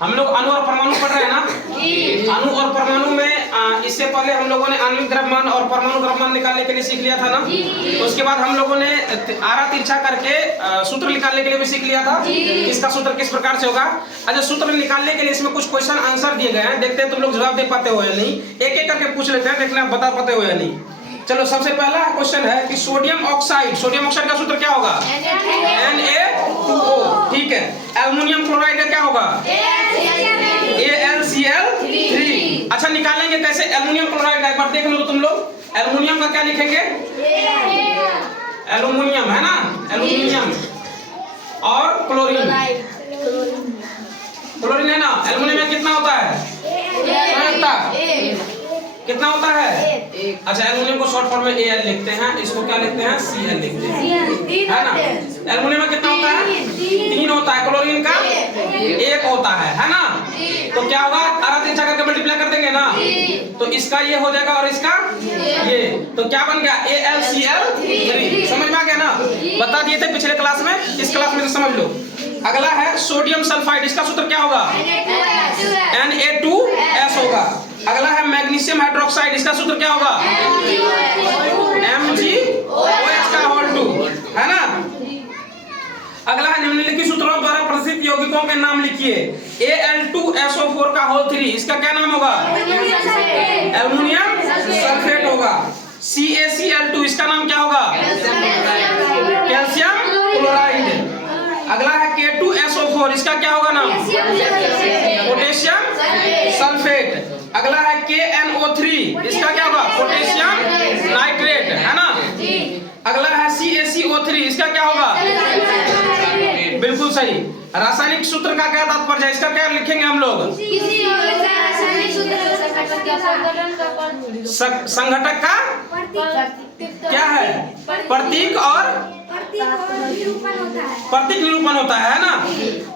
हम लोग अणु और परमाणु पढ़ रहे हैं ना। अणु और परमाणु में इससे पहले हम लोगों ने आणविक द्रव्यमान और परमाणु द्रव्यमान निकालने के लिए सीख लिया था ना। उसके बाद हम लोगों ने आरा तिरछा करके सूत्र निकालने के लिए भी सीख लिया था। इसका सूत्र किस प्रकार से होगा। अच्छा, सूत्र निकालने के लिए इसमें कुछ क्वेश्चन आंसर दिए गए हैं, देखते हैं तुम लोग जवाब दे पाते हो या नहीं। एक एक करके पूछ लेते हैं, देखना आप बता पाते हो या नहीं। चलो, सबसे पहला क्वेश्चन है कि सोडियम ऑक्साइड का सूत्र क्या होगा। Na2O। ठीक है। एल्युमिनियम क्लोराइड का क्या होगा। AlCl3। अच्छा, निकालेंगे कैसे एल्युमिनियम क्लोराइड का, एक बार देख लो तुम लोग। एल्युमिनियम का क्या लिखेंगे। एल्युमिनियम है ना, एल्युमिनियम। और क्लोरीन है ना। एल्युमिनियम में कितना होता है, कितना होता है। अच्छा, एल्युमिनियम को शॉर्ट फॉर्म में Al लिखते हैं, इसको क्या लिखते हैं, Cl लिखते हैं, है ना। एल्युमिनियम में कितना होता है, 3 होता है। क्लोरीन का 1 होता है ना। तो क्या होगा, आरा तिरछा करके मल्टीप्लाई कर देंगे ना, तो इसका ये हो जाएगा और इसका ये, तो क्या बन गया, AlCl3। समझ में आ गया ना, बता दिए थे पिछले क्लास में, इस क्लास में तो समझ लो। अगला है सोडियम सल्फाइड, इसका सूत्र क्या होगा, Na2S होगा। अगला है मैग्नीशियम हाइड्रोक्साइड, इसका सूत्र क्या होगा, MgOH2, है ना। अगला है निम्नलिखित सूत्रों द्वारा प्रसिद्ध यौगिकों के नाम लिखिए। Al2SO4 का होल 3, इसका क्या नाम होगा, एल्युमिनियम सल्फेट होगा। CaCl2, इसका नाम क्या होगा, कैल्शियम क्लोराइड। अगला है K2SO4, इसका क्या होगा नाम, पोटेशियम सल्फेट। अगला है KNO3, इसका क्या होगा, पोटेशियम नाइट्रेट, है ना। अगला है CaCO3, इसका क्या होगा, बिल्कुल सही। रासायनिक सूत्र का क्या तात्पर्य है, इसका क्या लिखेंगे हम लोग, संघटक का क्या है, प्रतीक और प्रतीक निरूपण होता है ना।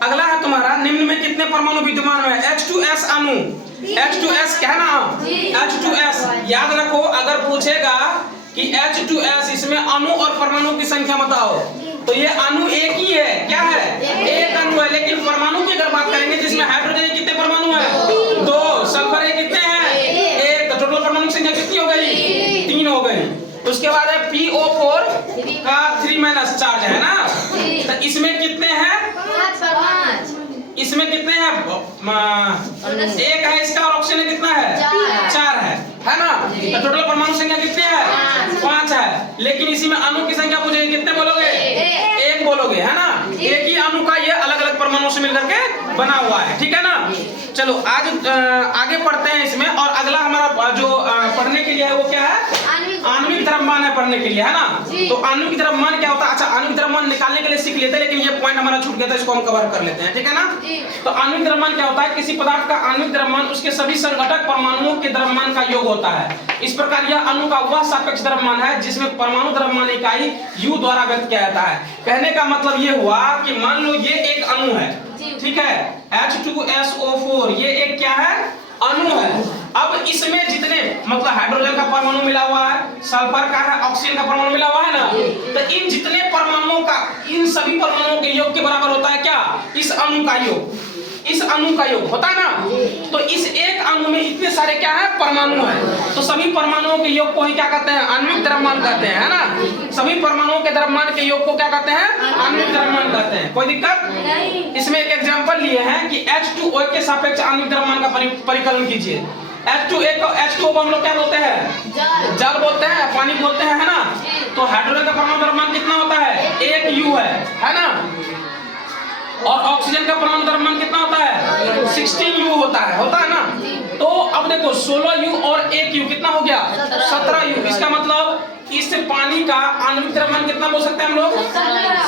अगला है तुम्हारा, निम्न में कितने परमाणु विद्यमान है। H2S अणु, H2S क्या है ना, H2S याद रखो। अगर पूछेगा कि H2S, इसमें अणु और परमाणु की संख्या बताओ, तो ये अणु एक ही है, क्या है, एक अणु है। लेकिन परमाणु की अगर बात करेंगे, जिसमें हाइड्रोजन कितने परमाणु है, 2, सल्फर कितने हैं, 1, तो टोटल परमाणु की संख्या कितनी हो गई, 3 हो गई। उसके बाद है PO4 का 3 चार्ज है ना, तो इसमें कितने हैं, इसमें कितने हैं, 1 है इसका, और ऑक्सीजन कितना है, 4 है ना। तो टोटल परमाणु संख्या कितनी है, 5 है। लेकिन इसी में अणु की संख्या पूछेगी, कितने बोलोगे, 1 बोलोगे, है ना। एक ही अणु का ये अलग अलग परमाणु से मिलकर के बना हुआ है, ठीक है ना। चलो, आज आगे पढ़ते हैं इसमें। और अगला हमारा जो पढ़ने के लिए है वो क्या है, आणविक द्रव्यमान है पढ़ने के लिए, है ना। तो आणविक द्रव्यमान क्या होता है। अच्छा, आणविक द्रव्यमान निकालने के लिए सीख लेते हैं, लेकिन ये पॉइंट हमारा छूट गया था, इसको हम कवर कर लेते हैं, ठीक है ना। तो आणविक द्रव्यमान क्या होता है, किसी पदार्थ का आणविक द्रव्यमान उसके सभी संघटक परमाणुओं के द्रव्यमान का योग होता है। इस प्रकार यह अणु का वह सापेक्ष द्रव्यमान है जिसमें परमाणु द्रव्यमान इकाई U द्वारा व्यक्त किया जाता है। कहने का मतलब ये हुआ कि मान लो ये एक अणु है, ठीक है, H2SO4, ये एक क्या है, अणु है। अब इसमें जितने मतलब हाइड्रोजन का परमाणु मिला हुआ है, सल्फर का है, ऑक्सीजन का परमाणु मिला हुआ है ना, तो इन जितने परमाणुओं का, इन सभी परमाणुओं के योग के बराबर होता है क्या, इस अणु का योग, इस अणु का योग होता है ना। तो इस एक अणु में इतने सारे क्या है, परमाणु है। तो सभी परमाणुओं के योग को ही क्या कहते हैं, आणविक द्रव्यमान कहते हैं, है ना। सभी परमाणुओं के द्रव्यमान के योग को क्या कहते हैं, आणविक द्रव्यमान कहते हैं। कोई दिक्कत। इसमें एक एग्जांपल लिए हैं कि H2O के सापेक्ष आणविक द्रव्यमान का परिकलन कीजिए। H2O को हम लोग क्या बोलते हैं, जल बोलते हैं, पानी बोलते हैं, है ना। तो हाइड्रोजन का परमाणु द्रव्यमान कितना होता है, 1 U है ना। और ऑक्सीजन का परमाणु द्रव्यमान कितना होता है, 16 U होता है ना। तो अब देखो 16 U और 1 U कितना हो गया, 17 U। इसका मतलब इस पानी का आणविक द्रव्यमान कितना बोल सकते हैं हम लोग,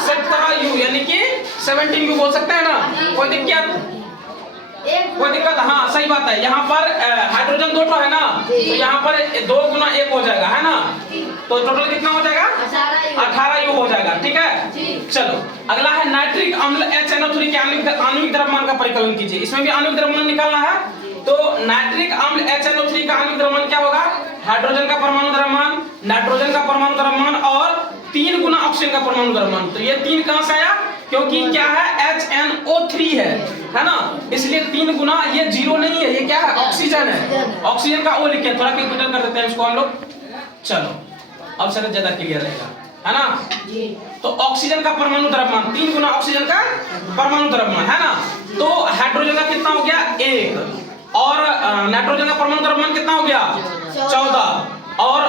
17 U, यानी कि 17 U बोल सकते हैं ना। कोई दिक्कत, कोई दिक्कत, हाँ सही बात है। यहाँ पर हाइड्रोजन 2 है ना, तो यहाँ पर 2 गुना 1 हो जाएगा, है ना। तो टोटल कितना हो जाएगा, 18 U हो जाएगा, ठीक है। चलो, अगला है नाइट्रिक अम्ल HNO3 के आणविक द्रव्यमान का परिकलन कीजिए। इसमें भी आणविक द्रव्यमान निकालना है। तो नाइट्रिक अम्ल HNO3 का आणविक द्रव्यमान क्या होगा, हाइड्रोजन का परमाणु द्रव्यमान, नाइट्रोजन का परमाणु द्रव्यमान और 3 गुना ऑक्सीजन का परमाणु द्रव्यमान। तो ये 3 कहां से आया, क्योंकि क्या है HNO3 है ना, इसलिए 3 गुना ये 0 नहीं है, ये क्या है ऑक्सीजन है। ऑक्सीजन का O लिखे, थोड़ा कैपिटल कर देते हैं इसको हम लोग। चलो अब शायद ज्यादा क्लियर रहेगा, है ना। तो ऑक्सीजन का परमाणु द्रव्यमान 3 गुना ऑक्सीजन का परमाणु द्रव्यमान, है ना। तो हाइड्रोजन का कितना हो गया 1, और नाइट्रोजन का परमाणु द्रव्यमान कितना हो गया 14, और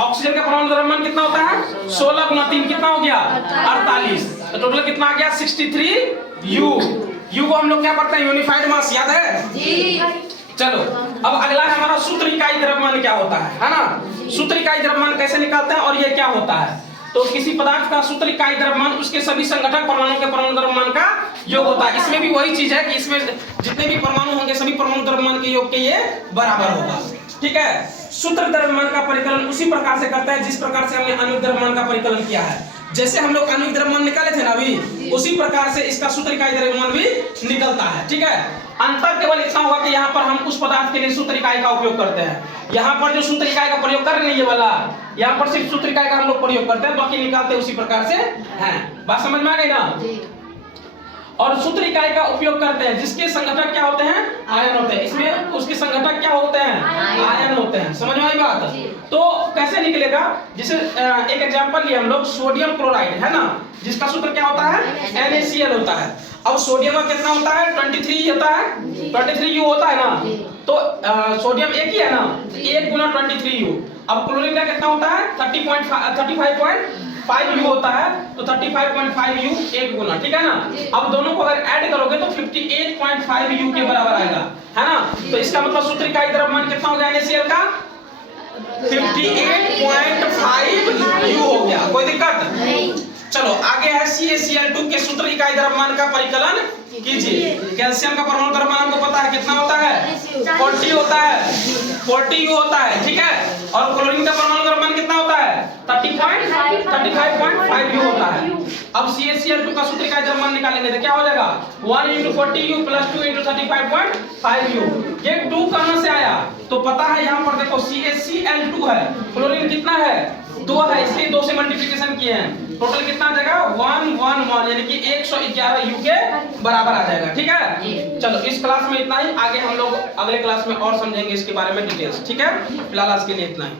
ऑक्सीजन का परमाणु द्रव्यमान कितना होता है 16 गुना 3 कितना हो गया 48। तो टोटल कितना आ गया 63 U। U को हम लोग क्या पढ़ते हैं यूनिफाइड मास, याद है जी। चलो अब अगला है हमारा सूत्र इकाई द्रव्यमान क्या होता है ना। सूत्र इकाई द्रव्यमान कैसे निकालते हैं और ये क्या होता है। तो किसी पदार्थ का सूत्र इकाई द्रव्यमान उसके सभी संघटक परमाणु के परमाणु द्रव्यमान का योग होता है। इसमें भी वही चीज है कि इसमें जितने भी परमाणु होंगे सभी परमाणु द्रव्यमान के योग के ये बराबर होगा, ठीक है। सूत्र द्रव्यमान का परिकलन उसी प्रकार से करता है जिस प्रकार से हमने आणविक द्रव्यमान का परिकलन किया है। जैसे हम लोग आणविक द्रव्यमान निकाले थे ना अभी, उसी प्रकार से इसका सूत्र इकाई द्रव्यमान भी निकलता है, ठीक है। अंतर केवल इतना होगा कि यहाँ पर हम उस पदार्थ के लिए सूत्र इकाई का उपयोग करते हैं। यहाँ पर जो सूत्र इकाई का प्रयोग कर रहे हैं ये वाला, यहाँ पर सिर्फ सूत्र इकाई का हम लोग प्रयोग करते हैं, बाकी निकालते उसी प्रकार से हैं। बात समझ में आ गई ना। और सूत्र इकाई का उपयोग करते हैं जिसके संघटक क्या होते हैं आयन होते हैं। इसमें उसके संघटक क्या होते हैं आयन होते हैं। समझ में आई बात। तो कैसे निकलेगा, जैसे एक एग्जांपल लिए हम लोग सोडियम क्लोराइड है ना, जिसका सूत्र क्या होता है NaCl होता है। अब सोडियम का कितना होता है 23 होता है, 23U होता है ना। तो सोडियम एक ही है ना, 1 गुना 23U। अब क्लोरीन का कितना होता है 35.5U होता है, तो 35.5U 1 गुना, ठीक है ना। अब दोनों को अगर ऐड करोगे तो 58.5U के बराबर आएगा, है ना। तो इसका मतलब सूत्र इकाई द्रव्यमान कितना हो गया NaCl का 58.5U हो गया। कोई दिक्कत नहीं। चलो आगे है CaCl2 के सूत्र इकाई द्रव्यमान का परिकलन कीजिए। कैल्शियम का परमाणु द्रव्यमान हमको पता है कितना होता है 40 होता है, 40U होता है, ठीक है। और क्लोरीन का परमाणु द्रव्यमान कितना होता है 35.5U होता है। अब CaCl2 का सूत्र इकाई द्रव्यमान निकालेंगे तो क्या हो जाएगा 1 × 40U + 2 × 35.5U। ये 2 कहां से आया, तो पता है यहाँ पर देखो CaCl2 है, क्लोरीन कितना है 2 है, इसलिए 2 से मल्टीप्लिकेशन किए हैं। टोटल कितना आ जाएगा 111 यानी कि 111U के बराबर आ जाएगा, ठीक है। चलो इस क्लास में इतना ही, आगे हम लोग अगले क्लास में और समझेंगे इसके बारे में डिटेल्स, ठीक है। फिलहाल आज के लिए इतना ही।